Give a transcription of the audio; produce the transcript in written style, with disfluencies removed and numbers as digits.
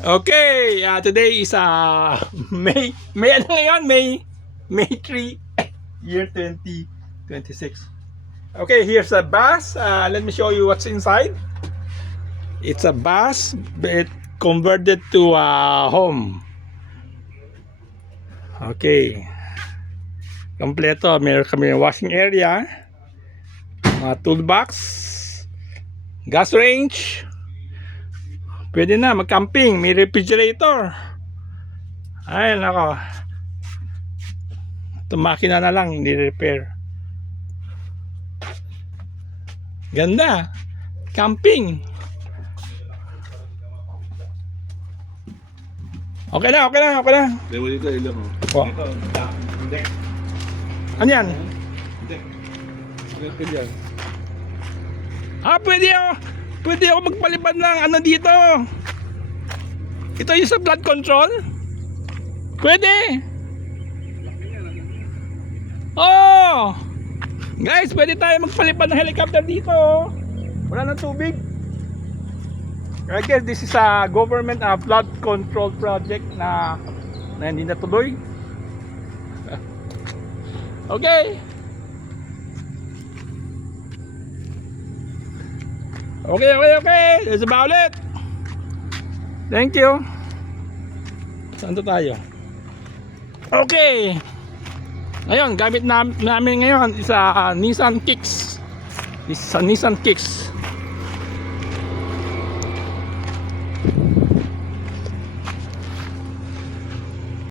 Okay, today is May ano ngayon? May 3 year 2026. Okay, here's a bus. Let me show you what's inside. It's a bus but converted to a home. Okay. Kompleto, meron kami washing area, mga toolbox, gas range. Pwede na mag-camping, may refrigerator. Ay, nako. Ito makina na lang, ni-repair. Ganda. Camping. Okay na. Demo dito ilang Oh. Ito, hindi. Ano yan? Hindi. Ito yan. Pwede ako magpalipad ng ano dito. Ito yung sa blood control. Pwede. Oh! Guys, pwede tayo magpalipad ng helicopter dito. Wala nang tubig. I guess this is a government flood control project na hindi natuloy. Okay. Okay. That's about it. Thank you. Saan to tayo? Okay. Ngayon, gamit namin ngayon is a Nissan Kicks. This is a Nissan Kicks.